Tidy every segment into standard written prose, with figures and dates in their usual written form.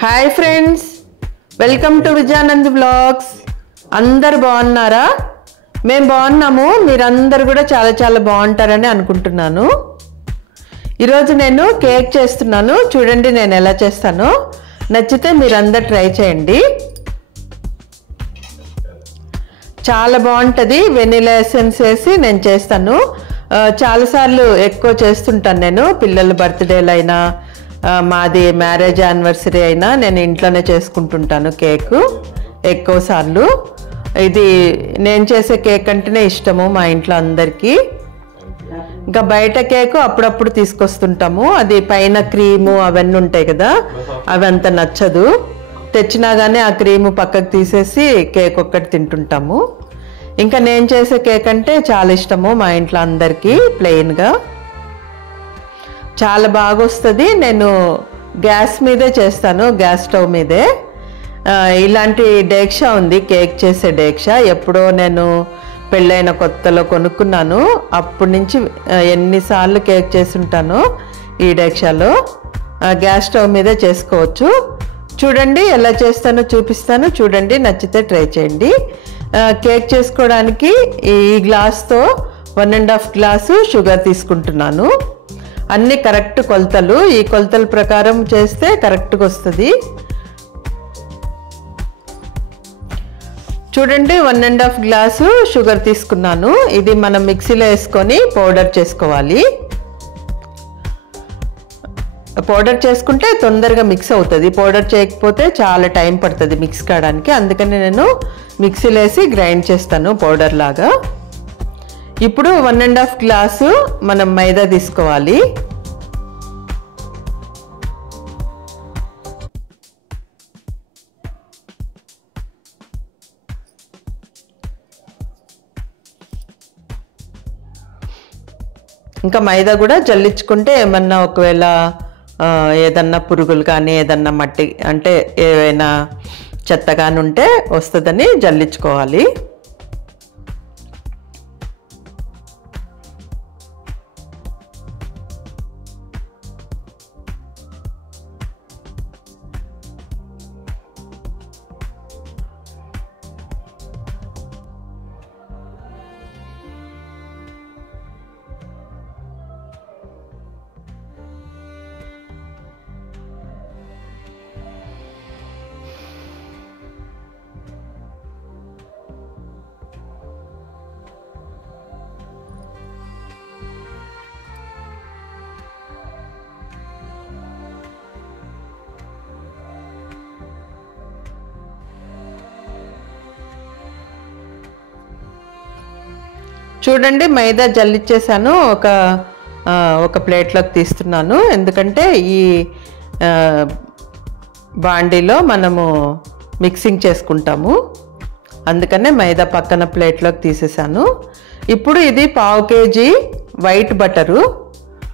Hi friends, welcome to Vijayanand blogs. అందరు బాగున్నారా? మేము బాగున్నాము. మీరందరూ కూడా చాలా చాలా బాగుంటారని అనుకుంటున్నాను. ఈరోజు నేను కేక్ చేస్తున్నాను. చూడండి నేను ఎలా చేస్తానో. నచ్చితే మీరందరూ ట్రై చేయండి. చాలా బాగుంటుంది. వెనిలా ఎసెన్స్ వేసి నేను చేస్తాను. చాలాసార్లు ఎక్కువ చేస్తుంటాను నేను. పిల్లల బర్త్డేలు అయినా, మాది మ్యారేజ్ యానివర్సరీ అయినా నేను ఇంట్లోనే చేసుకుంటుంటాను కేకు ఎక్కువ సార్లు. ఇది నేను చేసే కేక్ అంటేనే ఇష్టము మా ఇంట్లో అందరికీ. ఇంకా బయట కేకు అప్పుడప్పుడు తీసుకొస్తుంటాము. అది పైన క్రీము అవన్నీ ఉంటాయి కదా, అవి అంత నచ్చదు. తెచ్చినా కానీ ఆ క్రీము పక్కకు తీసేసి కేక్ ఒక్కటి తింటుంటాము. ఇంకా నేను చేసే కేక్ అంటే చాలా ఇష్టము మా ఇంట్లో అందరికీ. ప్లెయిన్గా చాలా బాగా వస్తుంది. నేను గ్యాస్ మీదే చేస్తాను, గ్యాస్ స్టవ్ మీదే. ఇలాంటి డేక్షా ఉంది, కేక్ చేసే డేక్షా. ఎప్పుడో నేను పెళ్ళైన కొత్తలో కొనుక్కున్నాను. అప్పటి నుంచి ఎన్నిసార్లు కేక్ చేసి ఉంటానో ఈ డేక్షాలో. గ్యాస్ స్టవ్ మీదే చేసుకోవచ్చు. చూడండి ఎలా చేస్తానో చూపిస్తాను. చూడండి, నచ్చితే ట్రై చేయండి. కేక్ చేసుకోవడానికి ఈ గ్లాస్తో 1.5 గ్లాసు షుగర్ తీసుకుంటున్నాను. అన్నీ కరెక్ట్ కొలతలు. ఈ కొలతల ప్రకారం చేస్తే కరెక్ట్గా వస్తుంది. చూడండి, 1.5 గ్లాసు షుగర్ తీసుకున్నాను. ఇది మనం మిక్సీలో వేసుకొని పౌడర్ చేసుకోవాలి. పౌడర్ చేసుకుంటే తొందరగా మిక్స్ అవుతుంది. పౌడర్ చేయకపోతే చాలా టైం పడుతుంది మిక్స్ కావడానికి. అందుకని నేను మిక్సీలో వేసి గ్రైండ్ చేస్తాను పౌడర్ లాగా. ఇప్పుడు 1.5 గ్లాసు మనం మైదా తీసుకోవాలి. ఇంకా మైదా కూడా జల్లించుకుంటే ఏమన్నా ఒకవేళ ఏదన్నా పురుగులు కానీ ఏదన్నా మట్టి అంటే ఏవైనా చెత్త కానీ ఉంటే వస్తుందని జల్లించుకోవాలి. చూడండి, మైదా జల్లిచ్చేసాను. ఒక ప్లేట్లోకి తీస్తున్నాను. ఎందుకంటే ఈ బాండీలో మనము మిక్సింగ్ చేసుకుంటాము. అందుకనే మైదా పక్కన ప్లేట్లోకి తీసేసాను. ఇప్పుడు ఇది 1/2 kg వైట్ బటరు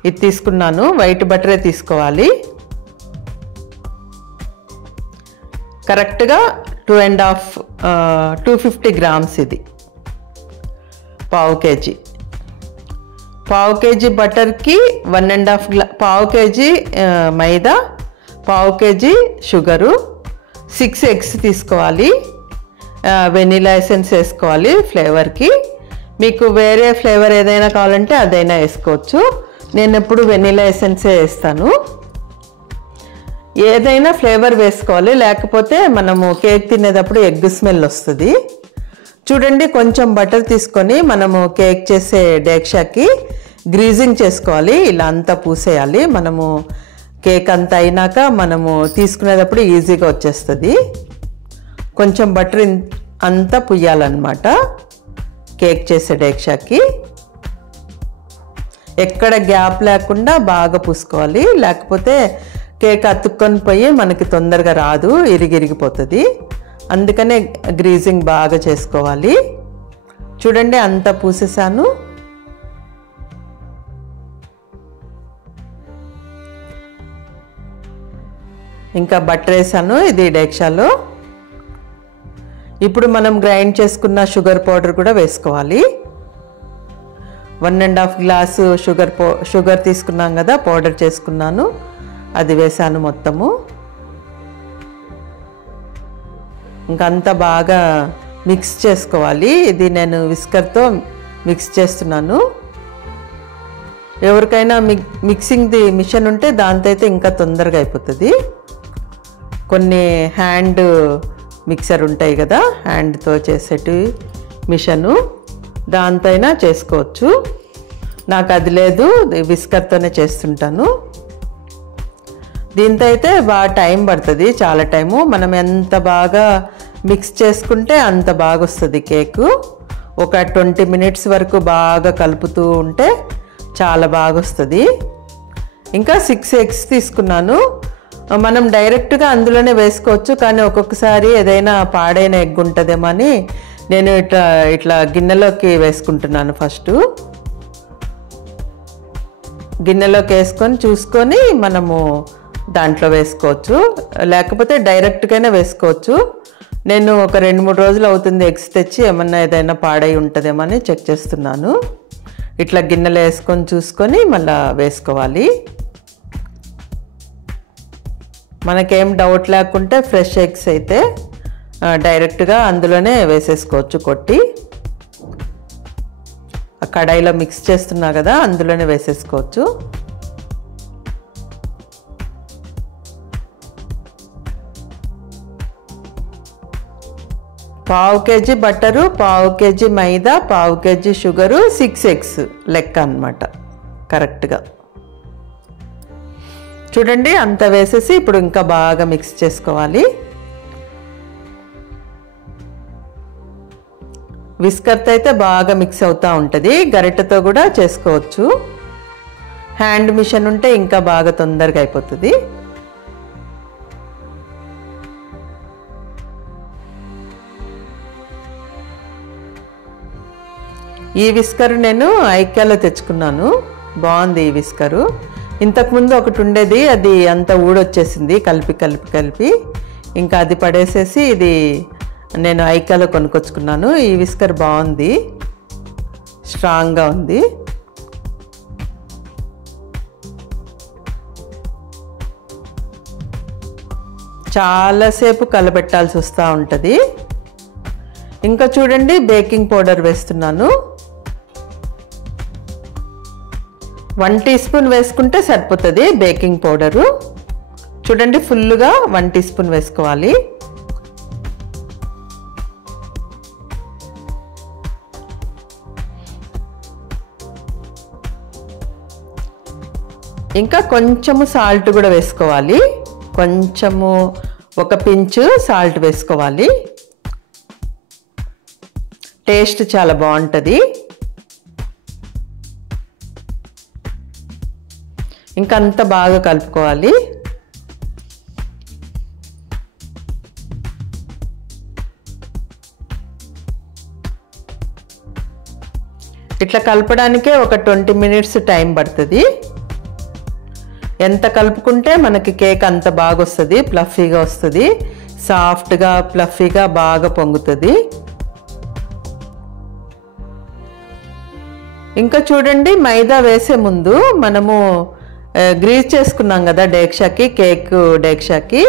ఇది తీసుకున్నాను. వైట్ బటరే తీసుకోవాలి. కరెక్ట్గా 250 గ్రామ్స్ ఇది. 1/2 kg. 1/2 kg బటర్కి 1.5 kg మైదా, 1/2 kg షుగరు, 6 eggs తీసుకోవాలి. వెనిలా ఎసెన్స్ వేసుకోవాలి ఫ్లేవర్కి. మీకు వేరే ఫ్లేవర్ ఏదైనా కావాలంటే అదైనా వేసుకోవచ్చు. నేను ఎప్పుడు వెనిలా ఎసెన్సే వేస్తాను. ఏదైనా ఫ్లేవర్ వేసుకోవాలి, లేకపోతే మనము కేక్ తినేటప్పుడు ఎగ్ స్మెల్ వస్తుంది. చూడండి, కొంచెం బటర్ తీసుకొని మనము కేక్ చేసే డేక్షాకి గ్రీజింగ్ చేసుకోవాలి. ఇలా అంతా పూసేయాలి. మనము కేక్ అంతా అయినాక మనము తీసుకునేటప్పుడు ఈజీగా వచ్చేస్తుంది. కొంచెం బటర్ అంతా పుయ్యాలన్నమాట కేక్ చేసే డేక్షాకి. ఎక్కడ గ్యాప్ లేకుండా బాగా పూసుకోవాలి, లేకపోతే కేక్ అతుక్కొని పోయి మనకి తొందరగా రాదు, ఇరిగిరిగిపోతుంది. అందుకనే గ్రీజింగ్ బాగా చేసుకోవాలి. చూడండి, అంతా పూసేసాను. ఇంకా బటర్ వేసాను ఇది డేక్షాలో. ఇప్పుడు మనం గ్రైండ్ చేసుకున్న షుగర్ పౌడర్ కూడా వేసుకోవాలి. 1.5 గ్లాసు షుగర్ తీసుకున్నాం కదా, పౌడర్ చేసుకున్నాను, అది వేసాను మొత్తము. ఇంకంతా బాగా మిక్స్ చేసుకోవాలి. ఇది నేను విస్కర్తో మిక్స్ చేస్తున్నాను. ఎవరికైనా మిక్సింగ్ది మిషన్ ఉంటే దాంతో అయితే ఇంకా తొందరగా అయిపోతుంది. కొన్ని హ్యాండ్ మిక్సర్ ఉంటాయి కదా, హ్యాండ్తో చేసేటి మిషను, దాంతో అయినా చేసుకోవచ్చు. నాకు అది లేదు, విస్కర్తోనే చేస్తుంటాను. దీంతో అయితే బాగా టైం పడుతుంది, చాలా టైము. మనం ఎంత బాగా మిక్స్ చేసుకుంటే అంత బాగా వస్తుంది కేకు. ఒక 20 మినిట్స్ వరకు బాగా కలుపుతూ ఉంటే చాలా బాగా వస్తుంది. ఇంకా 6 ఎగ్స్ తీసుకున్నాను. మనం డైరెక్ట్గా అందులోనే వేసుకోవచ్చు, కానీ ఒక్కొక్కసారి ఏదైనా పాడైన ఎగ్ ఉంటుందేమో అని నేను ఇట్లా గిన్నెలోకి వేసుకుంటున్నాను. ఫస్ట్ గిన్నెలోకి వేసుకొని చూసుకొని మనము దాంట్లో వేసుకోవచ్చు, లేకపోతే డైరెక్ట్గానే వేసుకోవచ్చు. నేను ఒక 2-3 రోజులు అవుతుంది ఎగ్స్ తెచ్చి, ఏదైనా పాడై ఉంటుందేమో అని చెక్ చేస్తున్నాను. ఇట్లా గిన్నెలో వేసుకొని చూసుకొని మళ్ళీ వేసుకోవాలి. మనకేం డౌట్ లేకుంటే ఫ్రెష్ ఎగ్స్ అయితే డైరెక్ట్గా అందులోనే వేసేసుకోవచ్చు కొట్టి. ఆ కడాయిలో మిక్స్ చేస్తున్నా కదా, అందులోనే వేసేసుకోవచ్చు. పావు కేజీ బటరు, పావు కేజీ మైదా, పావు కేజీ షుగరు, 6 ఎగ్స్ లెక్క అన్నమాట కరెక్ట్గా. చూడండి అంత వేసేసి ఇప్పుడు ఇంకా బాగా మిక్స్ చేసుకోవాలి. విస్కర్తో అయితే బాగా మిక్స్ అవుతూ ఉంటుంది, గరిటెతో కూడా చేసుకోవచ్చు. హ్యాండ్ మిషన్ ఉంటే ఇంకా బాగా తొందరగా అయిపోతుంది. ఈ విస్కర్ నేను ఐక్యాలో తెచ్చుకున్నాను, బాగుంది ఈ విస్కరు. ఇంతకుముందు ఒకటి ఉండేది, అది అంత ఊడొచ్చేసింది కలిపి. ఇంకా అది పడేసేసి ఇది నేను ఐక్యాలో కొనుక్కొచ్చుకున్నాను. ఈ విస్కర్ బాగుంది, స్ట్రాంగ్గా ఉంది. చాలాసేపు కలబెట్టాల్సి వస్తూ ఉంటుంది. ఇంకా చూడండి బేకింగ్ పౌడర్ వేస్తున్నాను. 1 టీ స్పూన్ వేసుకుంటే సరిపోతుంది బేకింగ్ పౌడరు. చూడండి ఫుల్గా 1 టీ స్పూన్ వేసుకోవాలి. ఇంకా కొంచెము సాల్ట్ కూడా వేసుకోవాలి, కొంచెము ఒక పించు సాల్ట్ వేసుకోవాలి. టేస్ట్ చాలా బాగుంటుంది. ఇంకా అంత బాగా కలుపుకోవాలి. ఇట్లా కలపడానికే ఒక 20 మినిట్స్ టైం పడుతుంది. ఎంత కలుపుకుంటే మనకి కేక్ అంత బాగా వస్తుంది, ప్లఫీగా వస్తుంది, సాఫ్ట్గా ప్లఫీగా బాగా పొంగుతుంది. ఇంకా చూడండి మైదా వేసే ముందు మనము గ్రీజ్ చేసుకున్నాం కదా డేక్షాకి, కేక్ డేక్షాకి,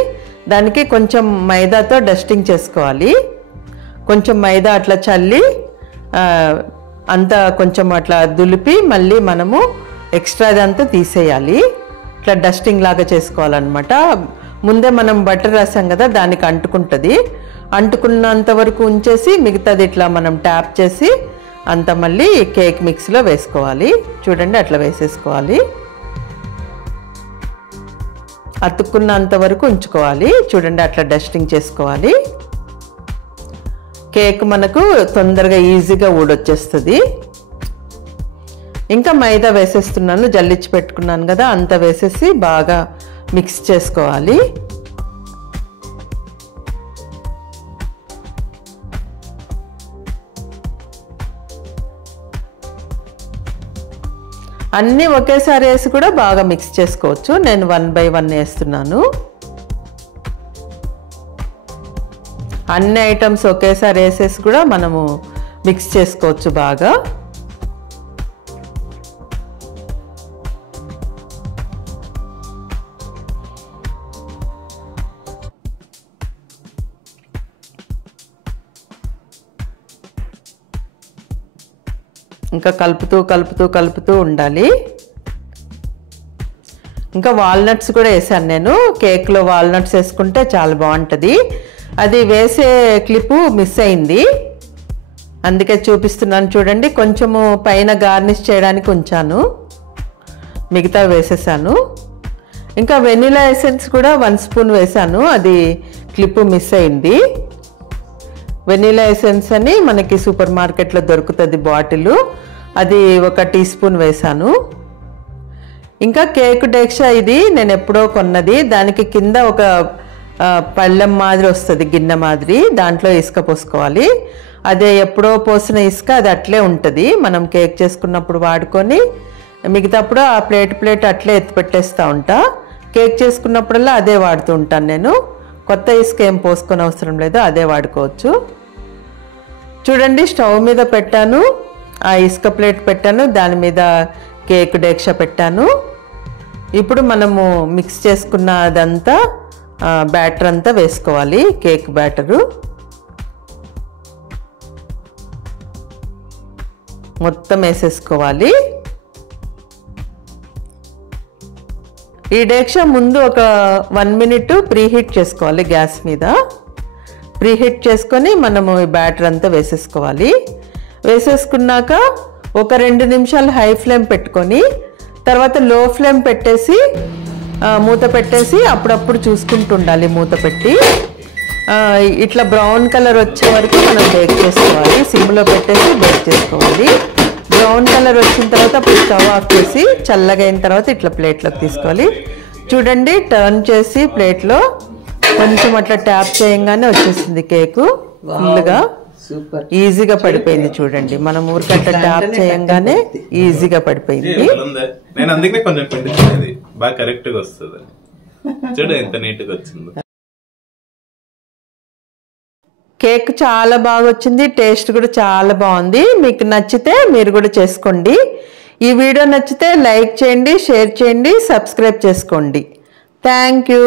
దానికి కొంచెం మైదాతో డస్టింగ్ చేసుకోవాలి. కొంచెం మైదా అట్లా చల్లి అంతా కొంచెం అట్లా దులిపి మళ్ళీ మనము ఎక్స్ట్రాదంతా తీసేయాలి. ఇట్లా డస్టింగ్ లాగా చేసుకోవాలన్నమాట. ముందే మనం బటర్ రాసాం కదా, దానికి అంటుకుంటుంది. అంటుకున్నంత వరకు ఉంచేసి మిగతాది ఇట్లా మనం ట్యాప్ చేసి అంత మళ్ళీ కేక్ మిక్స్లో వేసుకోవాలి. చూడండి అట్లా వేసేసుకోవాలి, అతుక్కున్నంత వరకు ఉంచుకోవాలి. చూడండి అట్లా డస్టింగ్ చేసుకోవాలి. కేక్ మనకు తొందరగా ఈజీగా ఊడొచ్చేస్తుంది. ఇంకా మైదా వేసేస్తున్నాను, జల్లించి పెట్టుకున్నాను కదా, అంత వేసేసి బాగా మిక్స్ చేసుకోవాలి. అన్నీ ఒకేసారి వేసి కూడా బాగా మిక్స్ చేసుకోవచ్చు. నేను 1 by 1 వేస్తున్నాను. అన్ని ఐటమ్స్ ఒకేసారి వేసేసి కూడా మనము మిక్స్ చేసుకోవచ్చు బాగా. ఇంకా కలుపుతూ ఉండాలి. ఇంకా వాల్నట్స్ కూడా వేసాను నేను. కేక్లో వాల్నట్స్ వేసుకుంటే చాలా బాగుంటుంది. అది వేసే క్లిప్పు మిస్ అయింది, అందుకే చూపిస్తున్నాను చూడండి. కొంచెము పైన గార్నిష్ చేయడానికి ఉంచాను, మిగతా వేసేసాను. ఇంకా వెనిలా ఎసెన్స్ కూడా 1 స్పూన్ వేసాను, అది క్లిప్పు మిస్ అయింది. వెనిలా ఎసెన్స్ అని మనకి సూపర్ మార్కెట్లో దొరుకుతుంది బాటిల్, అది 1 టీ స్పూన్ వేసాను. ఇంకా కేక్ డేక్షా ఇది నేను ఎప్పుడో కొన్నది. దానికి కింద ఒక పళ్ళెం మాదిరి వస్తుంది, గిన్నె మాదిరి, దాంట్లో ఇసుక పోసుకోవాలి. అదే ఎప్పుడో పోసిన ఇసుక అది అట్లే ఉంటుంది. మనం కేక్ చేసుకున్నప్పుడు వాడుకొని మిగతాప్పుడు ఆ ప్లేట్ అట్లే ఎత్తి పెట్టేస్తూ ఉంటా. కేక్ చేసుకున్నప్పుడల్లా అదే వాడుతూ ఉంటాను నేను. కొత్త ఇసుక ఏం పోసుకొని అవసరం లేదు, అదే వాడుకోవచ్చు. చూడండి, స్టవ్ మీద పెట్టాను, ఆ ఇసుక ప్లేట్ పెట్టాను, దాని మీద కేక్ డేక్షా పెట్టాను. ఇప్పుడు మనము మిక్స్ చేసుకున్న అదంతా బ్యాటర్ అంతా వేసుకోవాలి, కేక్ బ్యాటరు మొత్తం వేసేసుకోవాలి. ఈ డేక్షా ముందు ఒక 1 మినిట్ ప్రీహీట్ చేసుకోవాలి గ్యాస్ మీద. ప్రీహీట్ చేసుకొని మనము ఈ బ్యాటర్ అంతా వేసేసుకోవాలి. వేసేసుకున్నాక ఒక 2 నిమిషాలు హై ఫ్లేమ్ పెట్టుకొని తర్వాత లో ఫ్లేమ్ పెట్టేసి మూత పెట్టేసి అప్పుడప్పుడు చూసుకుంటూ ఉండాలి. మూత పెట్టి ఇట్లా బ్రౌన్ కలర్ వచ్చే వరకు మనం బేక్ చేసుకోవాలి. సిమ్లో పెట్టేసి బేక్ చేసుకోవాలి. బ్రౌన్ కలర్ వచ్చిన తర్వాత అప్పుడు స్టవ్ ఆఫ్ చేసి చల్లగా అయిన తర్వాత ఇట్లా ప్లేట్లోకి తీసుకోవాలి. చూడండి, టర్న్ చేసి ప్లేట్లో కొంచెం అట్లా ట్యాప్ చేయంగానే వచ్చేసింది కేకు ఫుల్గా. ఈజీగా పడిపోయింది చూడండి, మనం ఊరికట్ట ట్యాప్ చేయంగానే ఈజీగా పడిపోయింది. నేను అందుకనే కొంచెం పిండి బాగా కరెక్ట్ గా వస్తుంది. చూడు ఎంత నీట్ గా వచ్చింది. కేక్ చాలా బాగా వచ్చింది, టేస్ట్ కూడా చాలా బాగుంది. మీకు నచ్చితే మీరు కూడా చేసుకోండి. ఈ వీడియో నచ్చితే లైక్ చేయండి, షేర్ చేయండి, సబ్స్క్రైబ్ చేసుకోండి. Thank you.